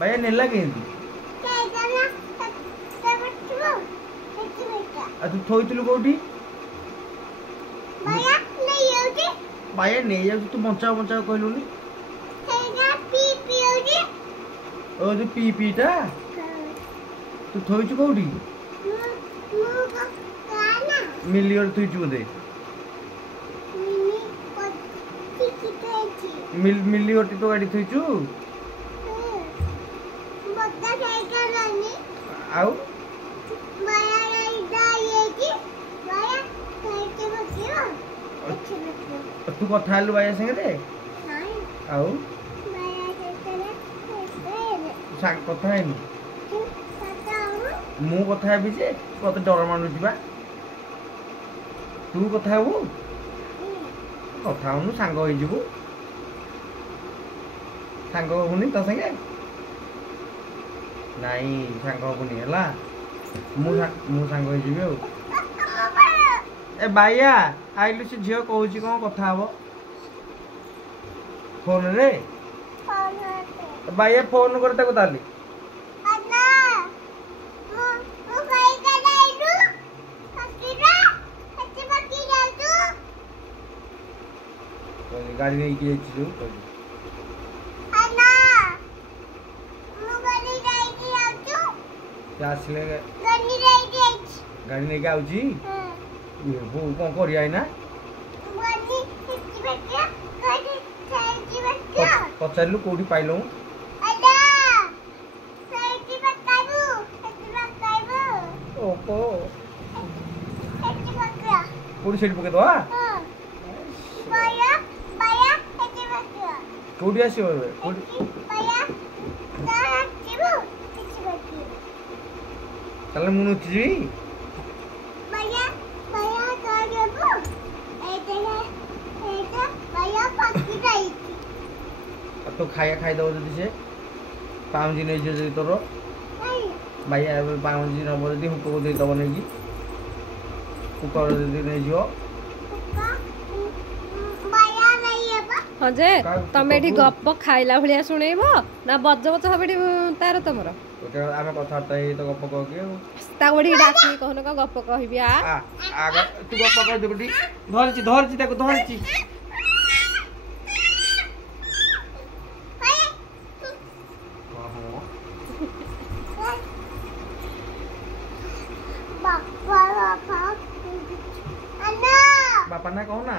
भाई नेला केंती तू थोइतलु कोठी भाई नहीं जाऊ तू बंचा बंचा कहलुनी ओ जो पी पीटा तू थोइचु कोठी मिलियर थोइचु दे मिलियर टिटो गाड़ी थोइचु आउ तू कथा हेलु भाई संगे आउ सांग कथा हेनु मु कथा हेबी जे कत डर मानुची बा तू कथा हेबु कथा होनु सांग होई जिवु सांग होनी त संगे नाई सांग होनी हला मु सांग होई जिवु ए बाया आइलु से झियो कहूची कोन कथा हबो फोन रे बाया फोन करता को ताली गाड़ी नहीं की छु क्या आसले गाड़ी नहीं के आउची ये वो कौन करी आई ना पचारलु कोठी पाइलो ओको कोठी सेट पके दवा कोठी आसी कोठी ताले मुनु छी तो खाई दो जदि से पाउंजी नहीं जो तोर भाई पाउंजी नब जदि हुक को दे दब नहीं कि कुकर जदि नहीं जो हाँ जे तमे एठी गप्प खाइला भलिया सुनेइबो ना बज बज हबेठी तार तमरो आमे कथा हे तो गप्प कह के ता बडी डाकी कहनो का गप्प कहबी आ तू गप्प कह दे बडी धरची ताको धरची बापा ना कहो ना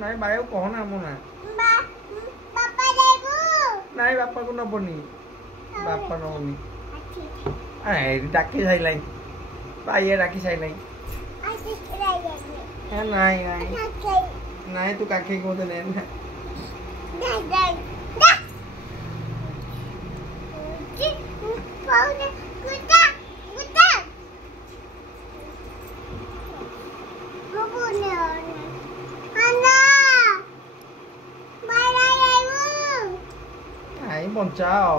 नहीं भाई कहो ना मो ना नहीं बापा को नबनी बापा नबनी डाकी साइलाई भाई डाकी साइलाई नहीं नहीं नहीं तू काखे को तो नहीं बचाओ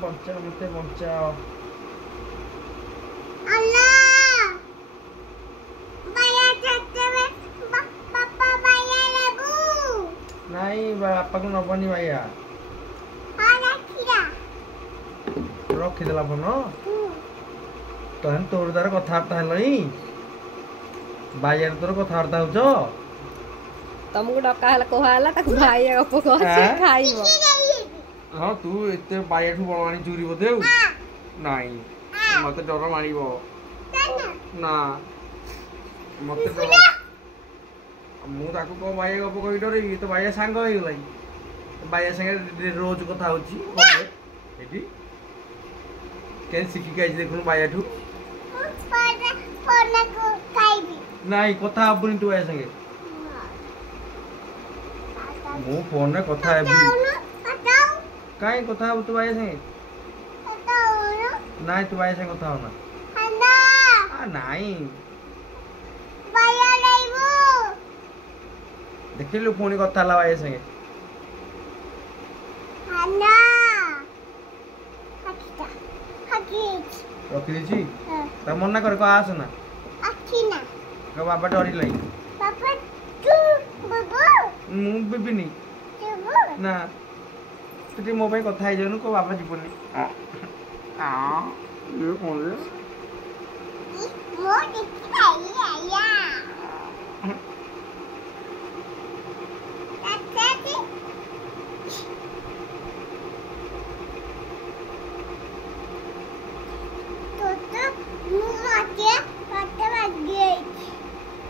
बचाओ मते बचाओ नहीं बापा को नबनी भैया रखीदेला फोन तहन तोर द्वारा कथबार्ता हलई बाजार तोर कथबार्ता हो तुमको डका हला कहला ताको भाई गप कह से खाइबो हां तू एते बायाठू बळवाणी चूरी बदे नाही मते डर मारिबो ना मते डर मु ताको को बाया गप कहि डरे तो बाया सांग होई गलाई बाया संगे रोज कथा होची एठी केन सिखी के देखुन बायाठू फोन को खाइबी नाही कथा हबुनी तू बाया संगे मु फोन में कथा हेबी काई कथा हबु तू बाया संगे नाही तू बाया संगे कथा होना आ नाही बाया लाइबो देखिलु फोन कथा ला बाया संगे हाना हकीता हकीच रखी देछि त मना कर को आस ना आखी ना को बाबा डरी लाई बाबा तू ମୁଁ ବିବିନି ନା ତୁ ଟିକେ ମୋ ପାଇଁ କଥା ହେଇଯାଉନୁ କୋ ବାବା ଯିବୁନି ଇଏ କଣ ରେ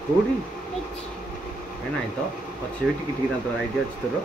କୋଉଠି ନାଇଁ ତ ଅଛି ଟିକେ ଟିକେ ଦାନ୍ତ ଆଇଡିଆ ଅଛି ତୋର